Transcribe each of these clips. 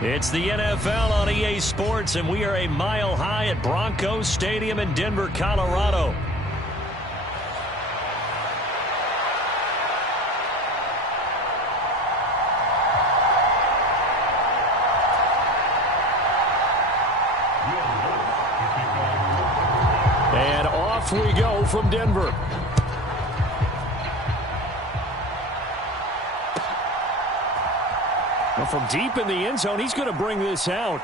It's the NFL on EA Sports, and we are a mile high at Broncos Stadium in Denver, Colorado. And off we go from Denver. Well, from deep in the end zone, he's going to bring this out.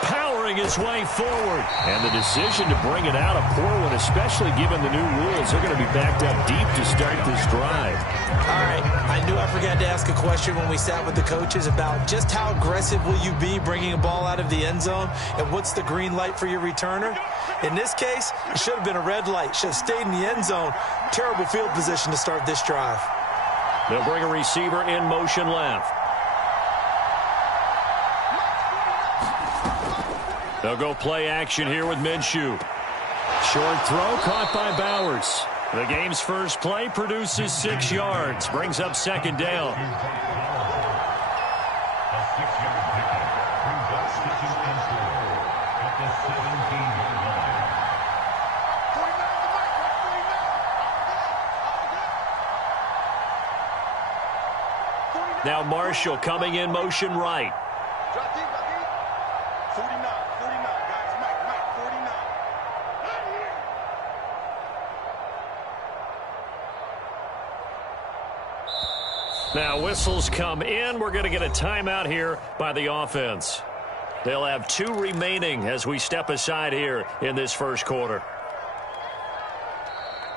Powering his way forward. And the decision to bring it out, a poor one, especially given the new rules. They're going to be backed up deep to start this drive. All right, I knew I forgot to ask a question when we sat with the coaches about just how aggressive will you be bringing a ball out of the end zone, and what's the green light for your returner? In this case, it should have been a red light. Should have stayed in the end zone. Terrible field position to start this drive. They'll bring a receiver in motion left. They'll go play action here with Minshew. Short throw caught by Bowers. The game's first play produces 6 yards. Brings up second down. Now Marshall coming in motion right. Now whistles come in. We're going to get a timeout here by the offense. They'll have 2 remaining as we step aside here in this first quarter.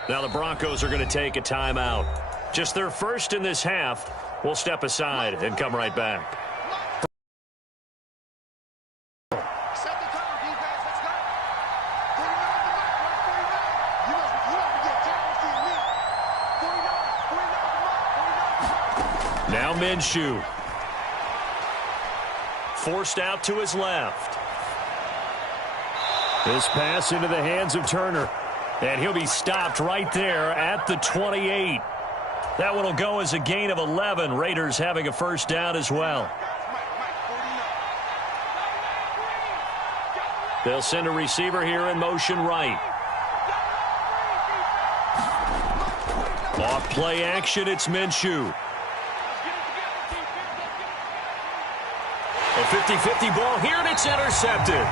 Now the Broncos are going to take a timeout. Just their first in this half. We'll step aside and come right back. Now Minshew. Forced out to his left. This pass into the hands of Turner. And he'll be stopped right there at the 28. That one will go as a gain of 11. Raiders having a first down as well. They'll send a receiver here in motion right. Off play action, it's Minshew. A 50-50 ball here, and it's intercepted.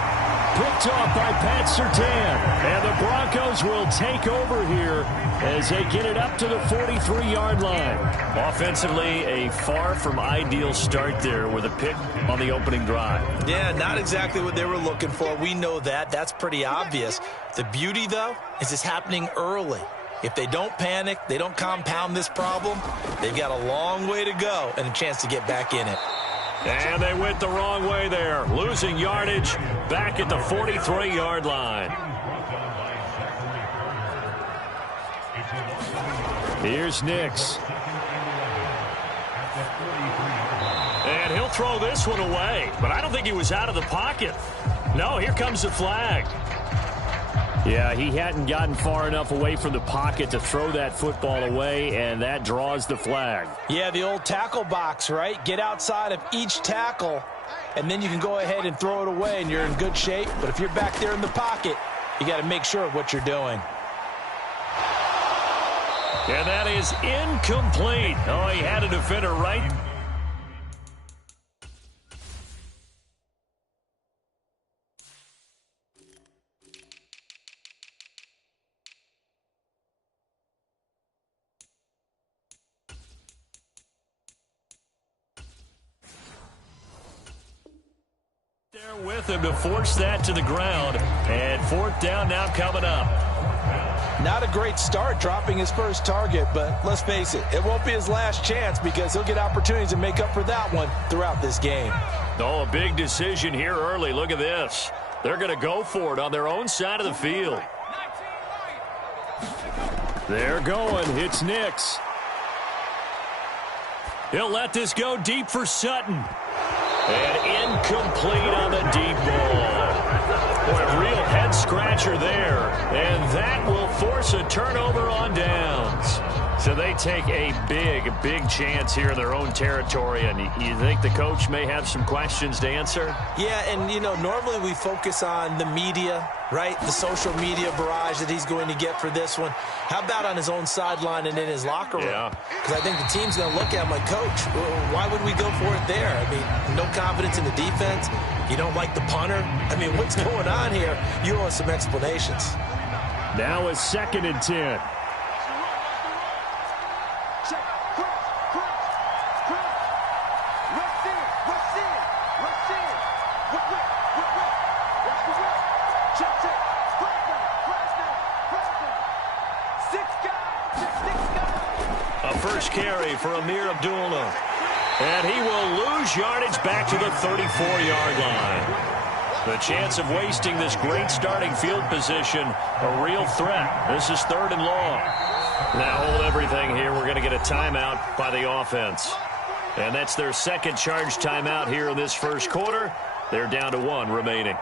Picked off by Pat Surtain. And the Broncos will take over here as they get it up to the 43-yard line. Offensively, a far from ideal start there with a pick on the opening drive. Yeah, not exactly what they were looking for. We know that. That's pretty obvious. The beauty, though, is it's happening early. If they don't panic, they don't compound this problem, they've got a long way to go and a chance to get back in it. And they went the wrong way there, losing yardage back at the 43-yard line. Here's Nix. And he'll throw this one away, but I don't think he was out of the pocket. No, here comes the flag. Yeah, he hadn't gotten far enough away from the pocket to throw that football away, and that draws the flag. Yeah, the old tackle box, right? Get outside of each tackle, and then you can go ahead and throw it away, and you're in good shape. But if you're back there in the pocket, you got to make sure of what you're doing. And that is incomplete. Oh, he had a defender right. There with him to force that to the ground. And fourth down now coming up. Not a great start dropping his first target, but let's face it, it won't be his last chance because he'll get opportunities to make up for that one throughout this game. Oh, a big decision here early. Look at this. They're going to go for it on their own side of the field. They're going. It's Nix. He'll let this go deep for Sutton. And incomplete on the deep ball. Boy, a real head-scratcher there. And that will force a turnover on downs. So they take a big chance here in their own territory, and you think the coach may have some questions to answer? Yeah, and, you know, normally we focus on the media, right, the social media barrage that he's going to get for this one. How about on his own sideline and in his locker room? Yeah. Because I think the team's going to look at him like, Coach, why would we go for it there? I mean, no confidence in the defense. You don't like the punter. I mean, what's going on here? You owe us some explanations. Now it's 2nd and 10. A first carry for Amir Abdullah. And he will lose yardage back to the 34-yard line. The chance of wasting this great starting field position, a real threat. This is 3rd and long. Now hold everything here. We're going to get a timeout by the offense. And that's their 2nd charge timeout here in this first quarter. They're down to 1 remaining.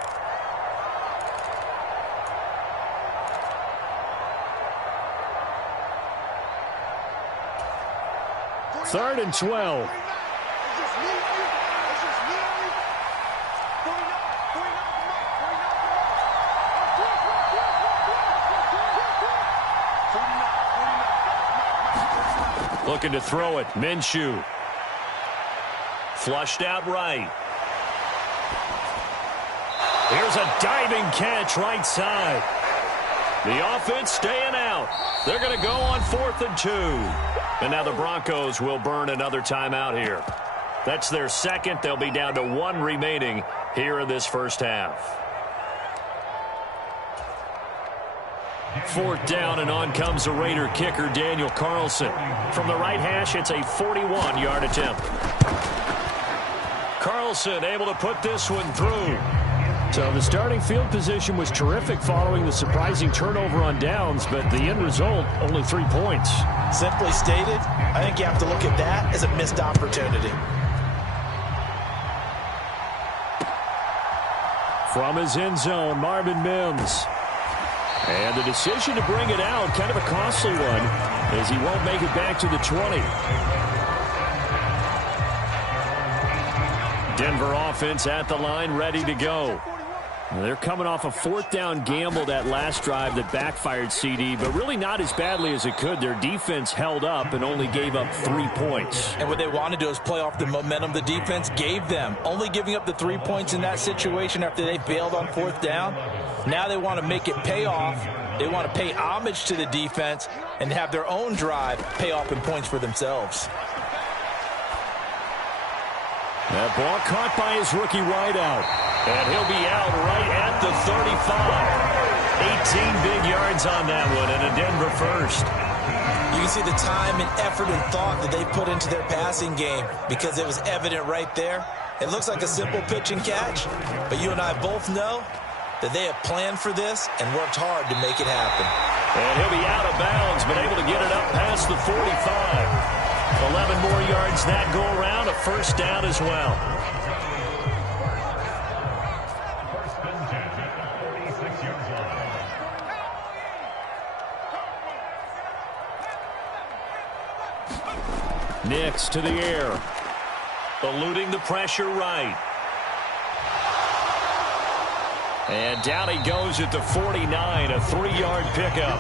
Third and 12. Looking to throw it. Minshew. Flushed out right. Here's a diving catch right side. The offense staying out. They're going to go on 4th and 2. And now the Broncos will burn another timeout here. That's their 2nd. They'll be down to 1 remaining here in this first half. 4th down, and on comes the Raider kicker, Daniel Carlson. From the right hash, it's a 41-yard attempt. Carlson able to put this one through. So the starting field position was terrific following the surprising turnover on downs, but the end result, only 3 points. Simply stated, I think you have to look at that as a missed opportunity. From his end zone, Marvin Mims. And the decision to bring it out, kind of a costly one, as he won't make it back to the 20. Denver offense at the line, ready to go. They're coming off a 4th down gamble that last drive that backfired, CD, but really not as badly as it could. Their defense held up and only gave up 3 points. And what they want to do is play off the momentum the defense gave them. Only giving up the 3 points in that situation after they bailed on 4th down. Now they want to make it pay off. They want to pay homage to the defense and have their own drive pay off in points for themselves. That ball caught by his rookie wideout. And he'll be out right at the 35. 18 big yards on that one, and a Denver first. You can see the time and effort and thought that they put into their passing game because it was evident right there. It looks like a simple pitch and catch, but you and I both know that they have planned for this and worked hard to make it happen. And he'll be out of bounds, but able to get it up past the 45. 11 more yards that go around, a first down as well. Nix to the air. Eluding the pressure right. And down he goes at the 49, a 3-yard pickup.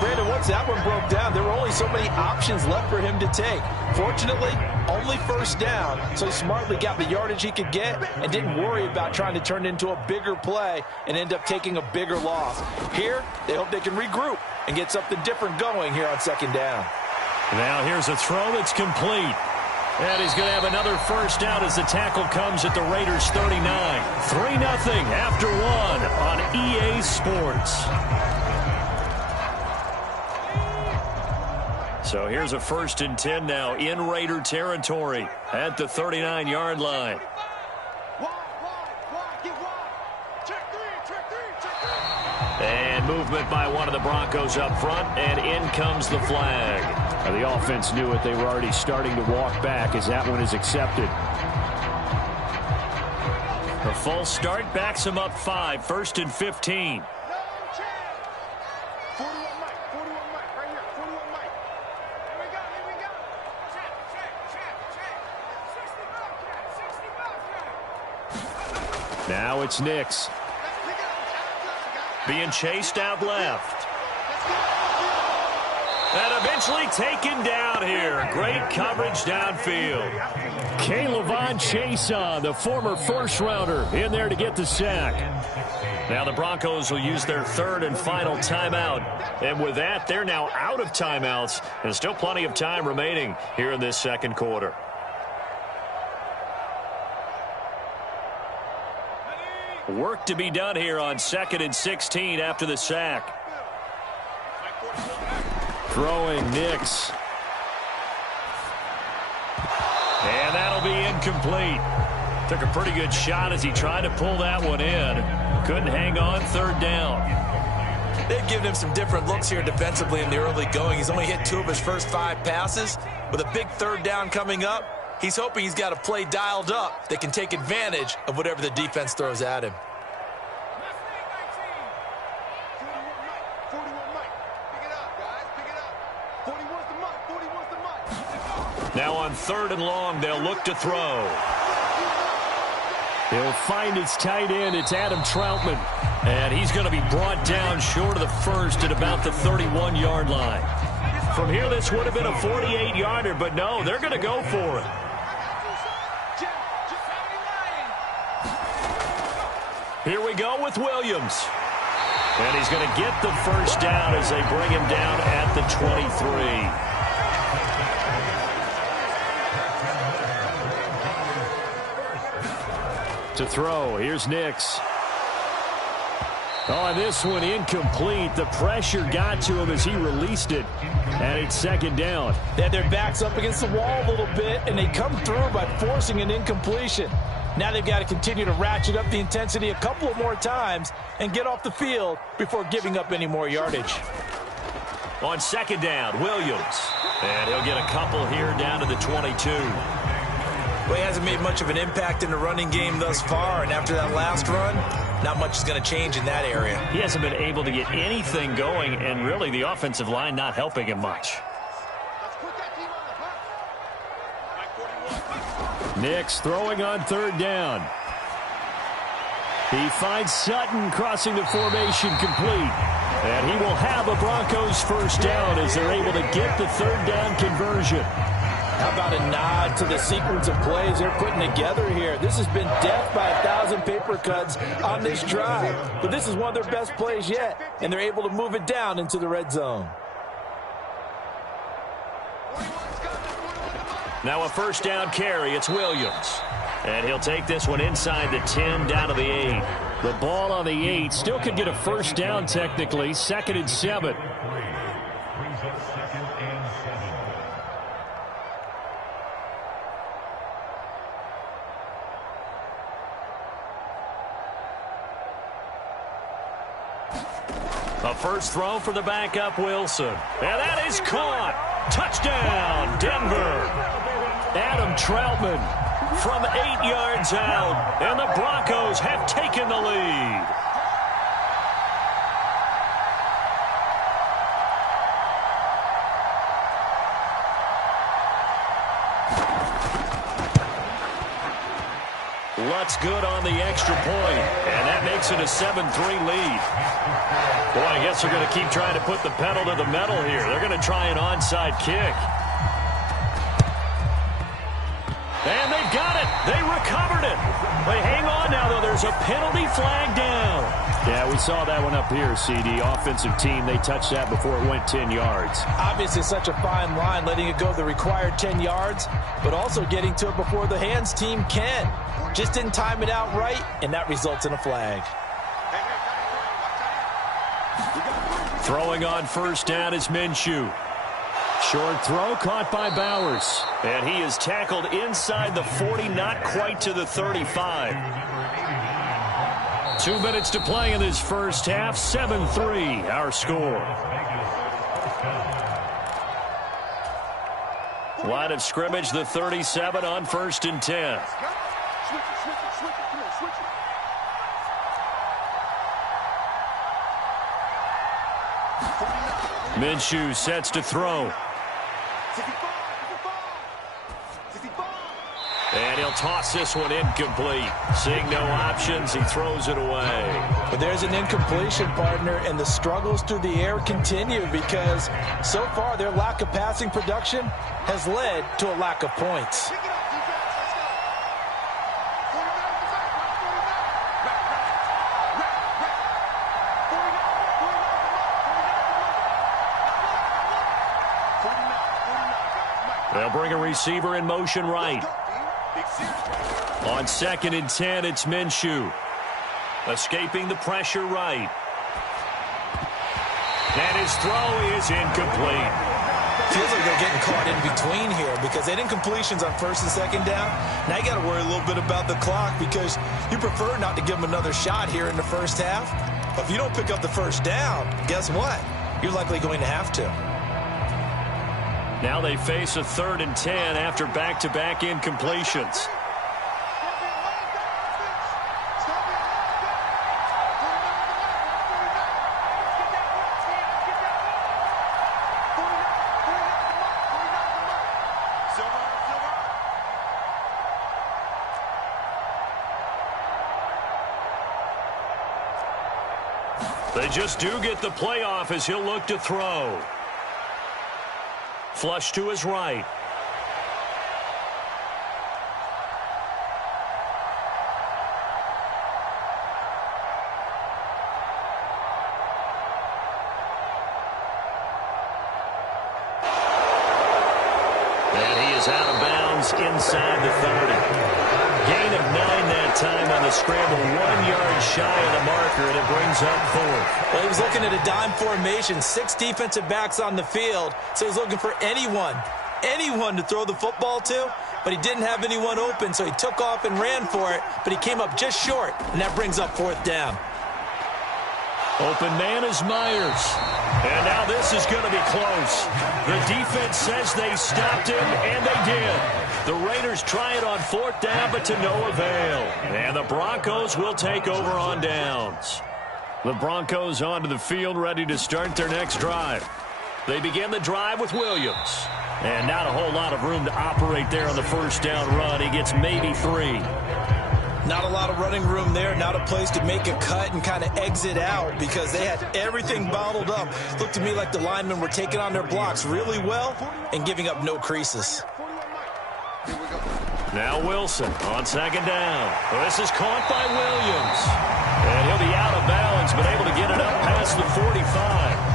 Brandon, once that one broke down, there were only so many options left for him to take. Fortunately, only first down, so he smartly got the yardage he could get and didn't worry about trying to turn it into a bigger play and end up taking a bigger loss. Here, they hope they can regroup and get something different going here on 2nd down. Now here's a throw that's complete. And he's going to have another first down as the tackle comes at the Raiders' 39. 3-0 after 1 on EA Sports. So here's a 1st and 10 now in Raider territory at the 39-yard line. And movement by one of the Broncos up front, and in comes the flag. Now the offense knew it. They were already starting to walk back as that one is accepted. A false start backs him up 5, 1st and 15. Now it's Nix. Being chased out left. And eventually taken down here. Great coverage downfield. K'Lavon Chaisson, the former first-rounder, in there to get the sack. Now the Broncos will use their third and final timeout. And with that, they're now out of timeouts. And still plenty of time remaining here in this second quarter. Work to be done here on 2nd and 16 after the sack. Throwing Nix. And that'll be incomplete. Took a pretty good shot as he tried to pull that one in. Couldn't hang on, third down. They've given him some different looks here defensively in the early going. He's only hit 2 of his first 5 passes. With a big third down coming up, he's hoping he's got a play dialed up that can take advantage of whatever the defense throws at him. Now on 3rd and long, they'll look to throw. He'll find his tight end. It's Adam Troutman. And he's going to be brought down short of the first at about the 31-yard line. From here, this would have been a 48-yarder, but no, they're going to go for it. Here we go with Williams. And he's going to get the first down as they bring him down at the 23. To throw, here's Nix. Oh, and this one incomplete. The pressure got to him as he released it. And it's 2nd down. They had their backs up against the wall a little bit, and they come through by forcing an incompletion. Now they've got to continue to ratchet up the intensity a couple of more times and get off the field before giving up any more yardage. On 2nd down, Williams. And he'll get a couple here down to the 22. Well, he hasn't made much of an impact in the running game thus far, and after that last run, not much is going to change in that area. He hasn't been able to get anything going, and really the offensive line not helping him much. Nix throwing on 3rd down. He finds Sutton crossing the formation complete. And he will have a Broncos first down as they're able to get the 3rd down conversion. How about a nod to the sequence of plays they're putting together here? This has been death by 1,000 paper cuts on this drive. But this is one of their best plays yet, and they're able to move it down into the red zone. Now a first down carry. It's Williams. And he'll take this one inside the 10 down to the 8. The ball on the 8. Still could get a first down technically. 2nd and 7. A first throw for the backup Wilson. And that is caught. Touchdown, Denver. Adam Troutman from 8 yards out. And the Broncos have taken the lead. Lutz good on the extra point, and that makes it a 7-3 lead. Boy, I guess they're going to keep trying to put the pedal to the metal here. They're going to try an onside kick. And they've got it. They recovered it. They hang on now, though. There's a penalty flag down. Yeah, we saw that one up here, CD. Offensive team, they touched that before it went 10 yards. Obviously, such a fine line, letting it go the required 10 yards, but also getting to it before the hands team can. Just didn't time it out right, and that results in a flag. Throwing on first down is Minshew. Short throw caught by Bowers. And he is tackled inside the 40, not quite to the 35. 2 minutes to play in this first half. 7-3 our score. Line of scrimmage, the 37 on 1st and 10. Minshew sets to throw. And he'll toss this one incomplete. Seeing no options, he throws it away. But there's an incompletion, partner, and the struggles through the air continue because so far their lack of passing production has led to a lack of points. They'll bring a receiver in motion right. On 2nd and 10, it's Minshew. Escaping the pressure right. And his throw is incomplete. Feels like they're getting caught in between here because they didn't completions on 1st and 2nd down. Now you got to worry a little bit about the clock because you prefer not to give them another shot here in the first half. But if you don't pick up the first down, guess what? You're likely going to have to. Now they face a 3rd and 10 after back-to-back incompletions. They just do get the playoff as he'll look to throw. Flush to his right. And he is out of bounds inside the 30. Gain of 9 that time on the scramble. 1 yard shy of the marker, and it brings up 4th. Well, he was looking at a dime formation. 6 defensive backs on the field. So he's looking for anyone to throw the football to. But he didn't have anyone open, so he took off and ran for it. But he came up just short, and that brings up 4th down. Open man is Myers. And now this is going to be close. The defense says they stopped him, and they did. The Raiders try it on 4th down, but to no avail. And the Broncos will take over on downs. The Broncos onto the field, ready to start their next drive. They begin the drive with Williams. And not a whole lot of room to operate there on the first down run. He gets maybe 3. Not a lot of running room there, not a place to make a cut and kind of exit out because they had everything bottled up. Looked to me like the linemen were taking on their blocks really well and giving up no creases. Now Wilson on 2nd down. This is caught by Williams. And he'll be out of bounds, but able to get it up past the 45.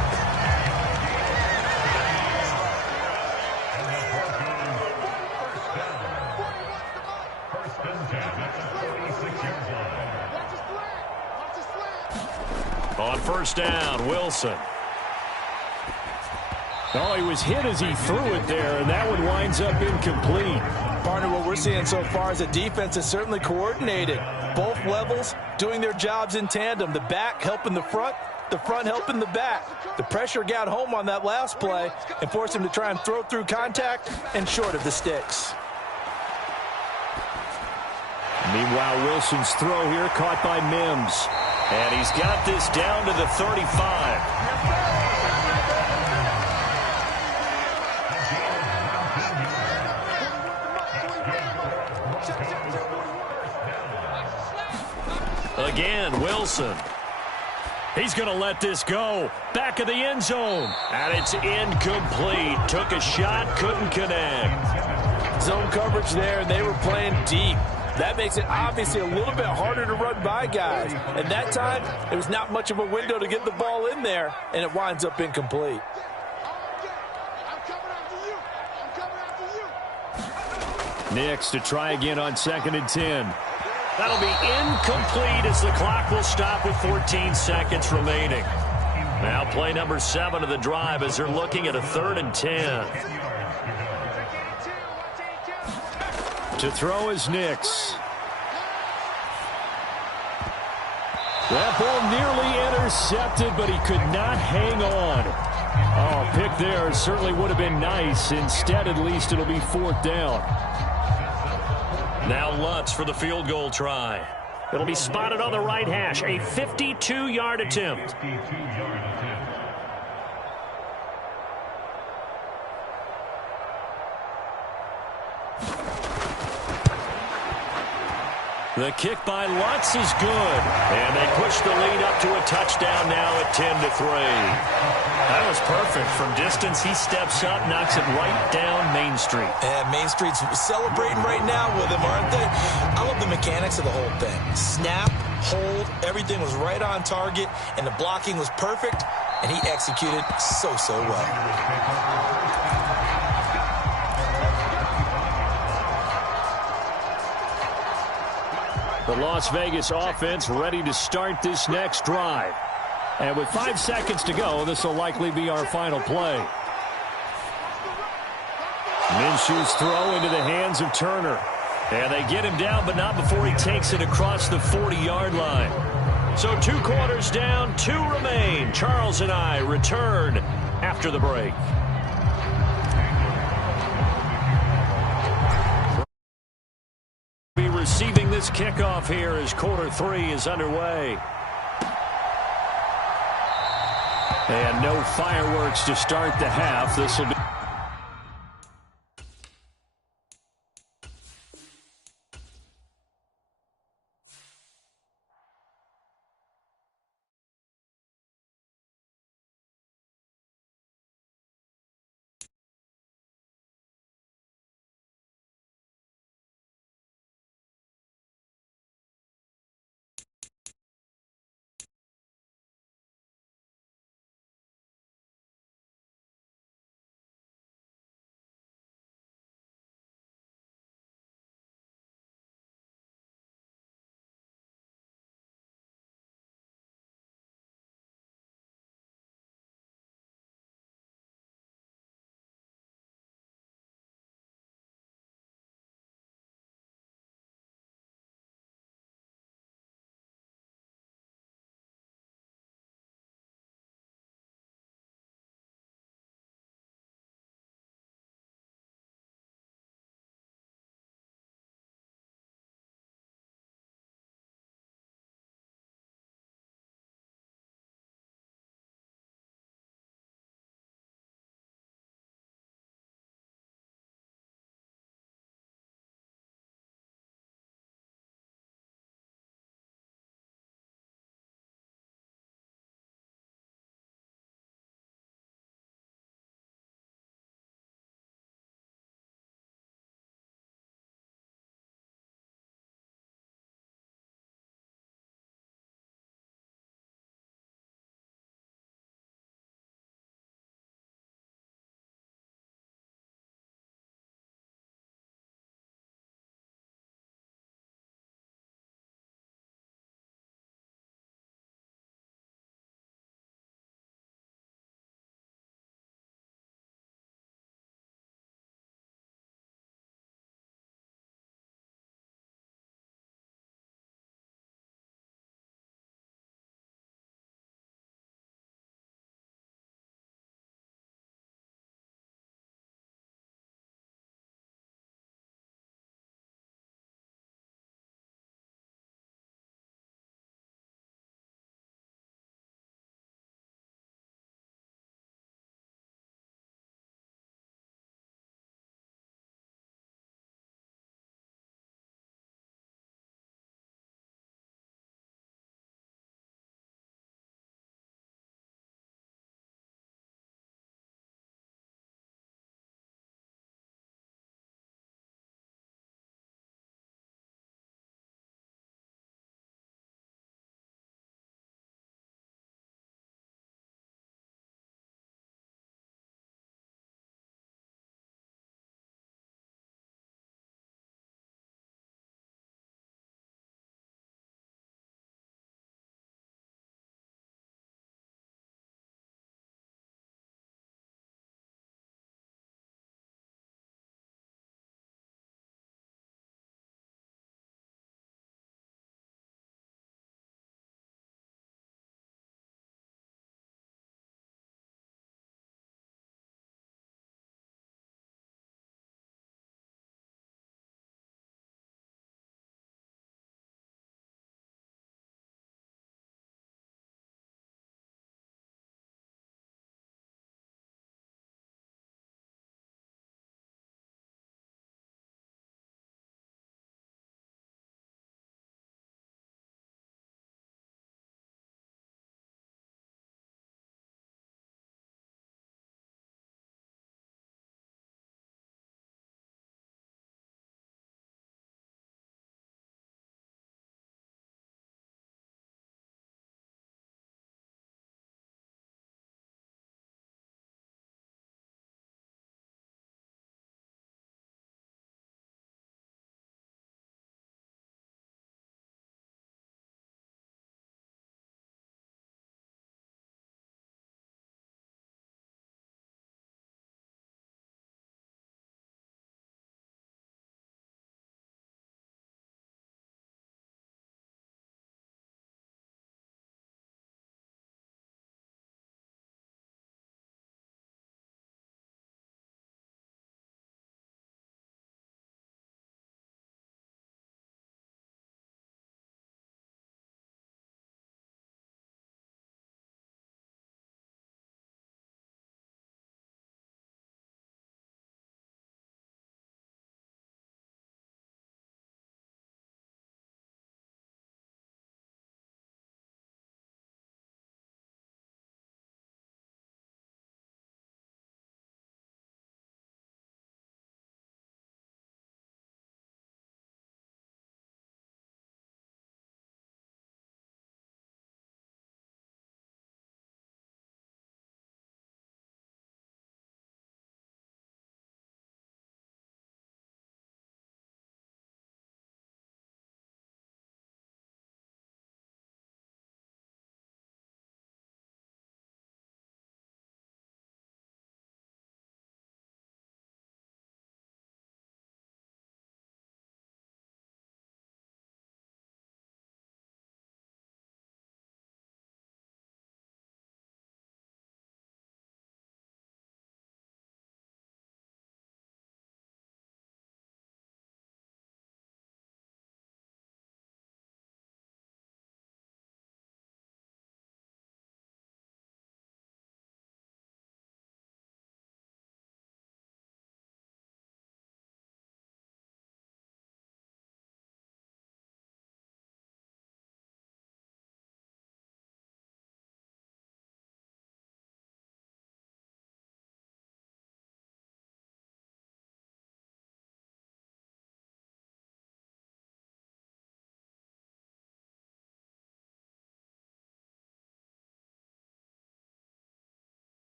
On 1st down, Wilson. Oh, he was hit as he threw it there, and that one winds up incomplete. Partner, what we're seeing so far is the defense is certainly coordinated. Both levels doing their jobs in tandem. The back helping the front helping the back. The pressure got home on that last play and forced him to try and throw through contact and short of the sticks. Meanwhile, Wilson's throw here caught by Mims. And he's got this down to the 35. Again, Wilson. He's going to let this go. Back of the end zone. And it's incomplete. Took a shot, couldn't connect. Zone coverage there, and they were playing deep. That makes it obviously a little bit harder to run by guys. And that time, it was not much of a window to get the ball in there, and it winds up incomplete. Nix to try again on 2nd and 10. That'll be incomplete as the clock will stop with 14 seconds remaining. Now play number 7 of the drive as they're looking at a 3rd and 10. To throw is Nix. That ball nearly intercepted, but he could not hang on. Oh, pick there certainly would have been nice. Instead, at least it'll be 4th down. Now Lutz for the field goal try. It'll be spotted on the right hash. A 52-yard attempt. The kick by Lutz is good. And they push the lead up to a touchdown now at 10-3. That was perfect. From distance, he steps up, knocks it right down Main Street. And Main Street's celebrating right now with him, aren't they? I love the mechanics of the whole thing. Snap, hold, everything was right on target, and the blocking was perfect, and he executed so well. The Las Vegas offense ready to start this next drive. And with 5 seconds to go, this will likely be our final play. Minshew's throw into the hands of Turner. And they get him down, but not before he takes it across the 40-yard line. So 2 quarters down, 2 remain. Charles and I return after the break. Receiving this kickoff here as quarter 3 is underway. And no fireworks to start the half. This will be